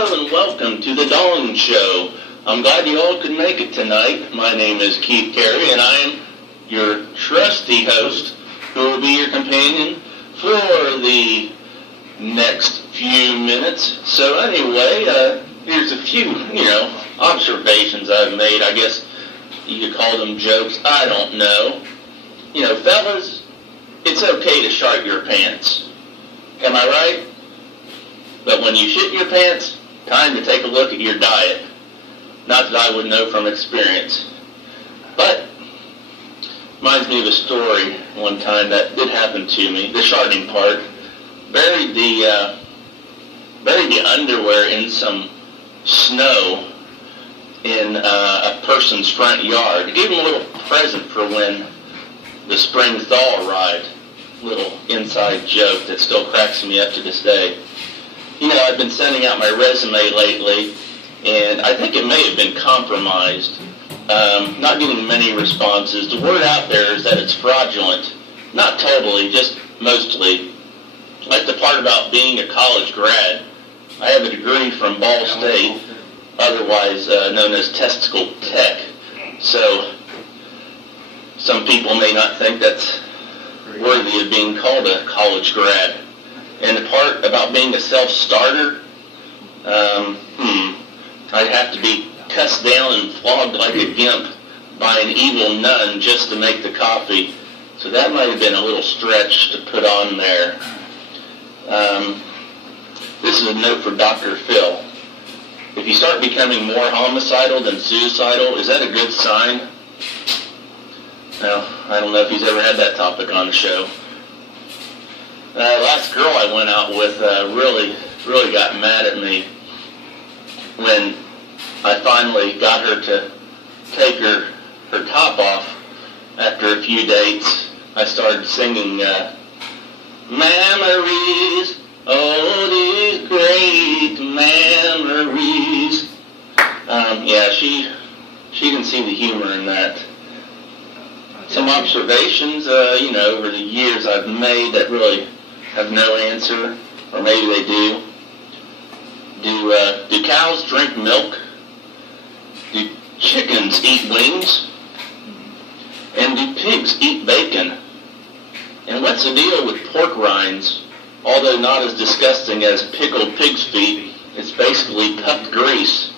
Hello and welcome to the Dawn Show. I'm glad you all could make it tonight. My name is Keith Carey and I am your trusty host who will be your companion for the next few minutes. So anyway, here's a few, observations I've made. I guess you could call them jokes. I don't know. Fellas, it's okay to shart your pants. Am I right? But when you shit your pants, time to take a look at your diet. Not that I would know from experience. But, reminds me of a story one time that did happen to me. The sharting part. Buried the underwear in some snow in a person's front yard. Gave him a little present for when the spring thaw arrived. Little inside joke that still cracks me up to this day. I've been sending out my resume lately, and I think it may have been compromised. Not getting many responses. The word out there is that it's fraudulent. Not totally, just mostly. Like the part about being a college grad. I have a degree from Ball State, otherwise known as Testicle Tech. So, some people may not think that's worthy of being called a college grad. And the part about being a self-starter, I'd have to be cussed down and flogged like a gimp by an evil nun just to make the coffee. So that might have been a little stretch to put on there. This is a note for Dr. Phil. If you start becoming more homicidal than suicidal, is that a good sign? Well, I don't know if he's ever had that topic on the show. Last girl I went out with really got mad at me when I finally got her to take her top off. After a few dates, I started singing memories, oh these great memories. She can see the humor in that. Some observations, over the years I've made that really have no answer, or maybe they do. Do cows drink milk? Do chickens eat wings? And do pigs eat bacon? And what's the deal with pork rinds? Although not as disgusting as pickled pig's feet, it's basically puffed grease.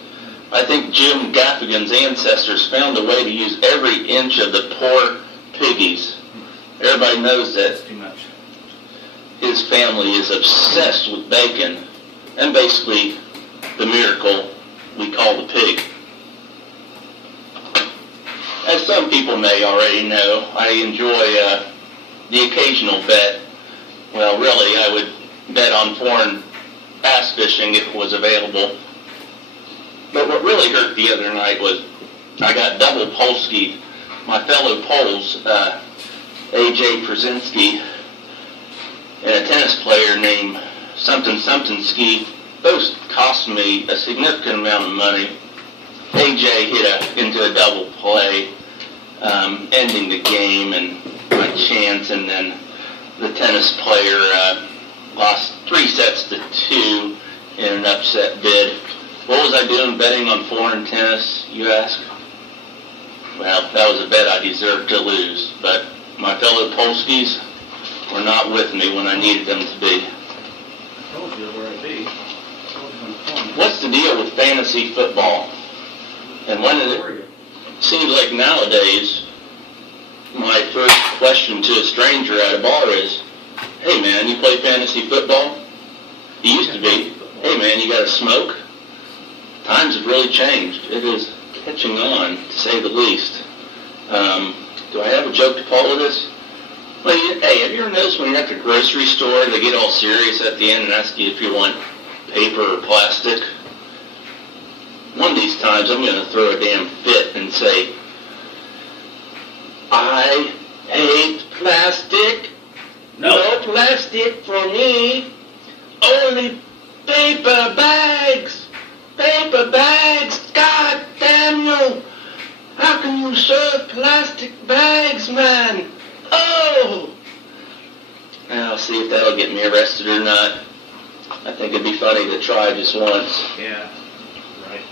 I think Jim Gaffigan's ancestors found a way to use every inch of the poor piggies. Everybody knows that his family is obsessed with bacon and basically the miracle we call the pig. As some people may already know, I enjoy the occasional bet. Well, really, I would bet on foreign bass fishing if it was available. But what really hurt the other night was I got double Polski'd. My fellow Poles, A.J. Przinski, and a tennis player named something Ski, both cost me a significant amount of money. A.J. hit into a double play, ending the game and my chance, and then the tennis player lost 3-2 in an upset bid. What was I doing betting on foreign tennis, you ask? Well, that was a bet I deserved to lose, but my fellow Polskis were not with me when I needed them to be. I told you where I'd be. What's the deal with fantasy football? And when it seems like nowadays, my first question to a stranger at a bar is, hey man, you play fantasy football? It used to be, hey man, you got a smoke? Times have really changed. It is catching on, to say the least. Do I have a joke to follow this? Well, hey, have you ever noticed when you're at the grocery store, they get all serious at the end and ask you if you want paper or plastic? One of these times I'm going to throw a damn fit and say, I hate plastic. No plastic for me. Only paper bags. Paper bags. God damn you. How can you serve plastic bags, man? Oh! Now, I'll see if that'll get me arrested or not. I think it'd be funny to try just once. Yeah. Right.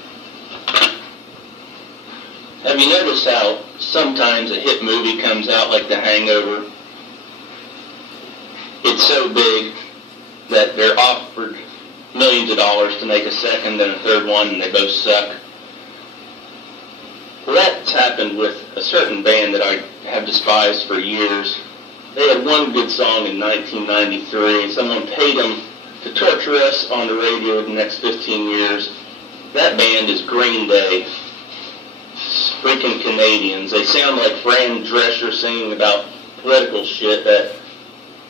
Have you noticed how sometimes a hit movie comes out like The Hangover? It's so big that they're offered millions of dollars to make a second and a third one, and they both suck. Well, that's happened with a certain band that I have despised for years. They had one good song in 1993, and someone paid them to torture us on the radio the next 15 years. That band is Green Day. Freaking Canadians. They sound like Fran Drescher singing about political shit that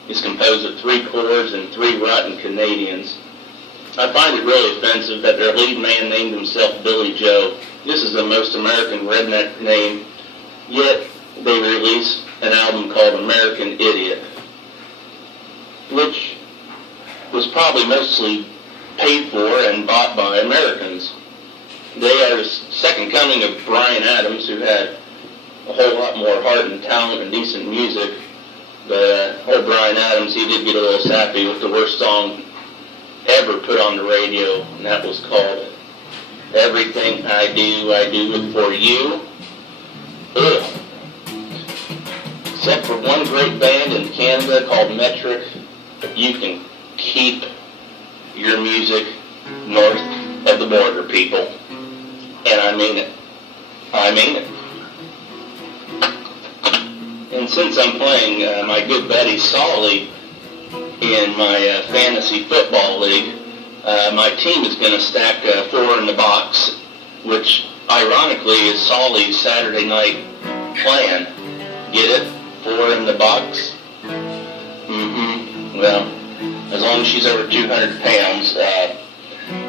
is composed of 3 chords and 3 rotten Canadians. I find it really offensive that their lead man named himself Billy Joe. This is the most American redneck name, yet they release an album called American Idiot, which was probably mostly paid for and bought by Americans. They are the second coming of Bryan Adams, who had a whole lot more heart and talent and decent music. But old Bryan Adams, he did get a little sappy with the worst song ever put on the radio, and that was called Everything I Do It For You. Ugh. Except for one great band in Canada called Metric, you can keep your music north of the border, people. And I mean it. I mean it. And since I'm playing my good buddy Solly in my fantasy football league, my team is going to stack 4 in the box, which ironically is Solly's Saturday night plan. Get it? 4 in the box? Well, as long as she's over 200 pounds,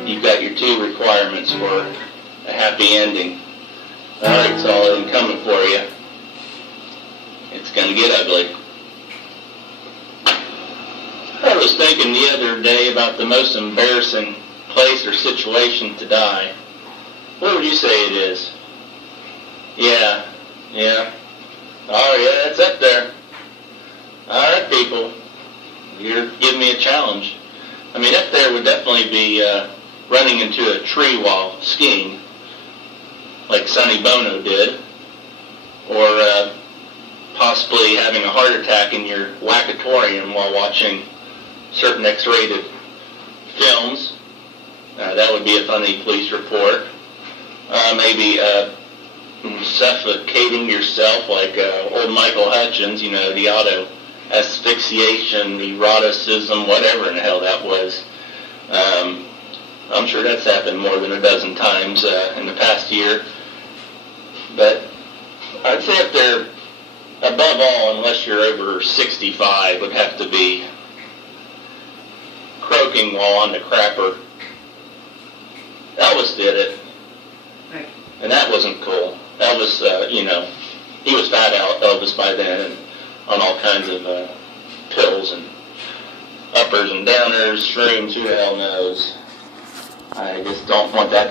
you've got your 2 requirements for a happy ending. Alright, Solly, I'm coming for you. It's going to get ugly. I was thinking the other day about the most embarrassing place or situation to die. What would you say it is? Yeah. Oh yeah, it's up there. Alright, people. You're giving me a challenge. I mean, up there would definitely be running into a tree while skiing, like Sonny Bono did, or possibly having a heart attack in your whackatorium while watching certain X-rated films. That would be a funny police report. Maybe suffocating yourself like old Michael Hutchins, you know, the auto asphyxiation, eroticism, whatever in the hell that was. I'm sure that's happened more than a dozen times in the past year. But I'd say if they're above all, unless you're over 65, would have to be croaking while on the crapper. Elvis did it. And that wasn't cool. Elvis, he was fat out, Elvis, by then, and on all kinds of pills and uppers and downers, shrooms, who the hell knows. I just don't want that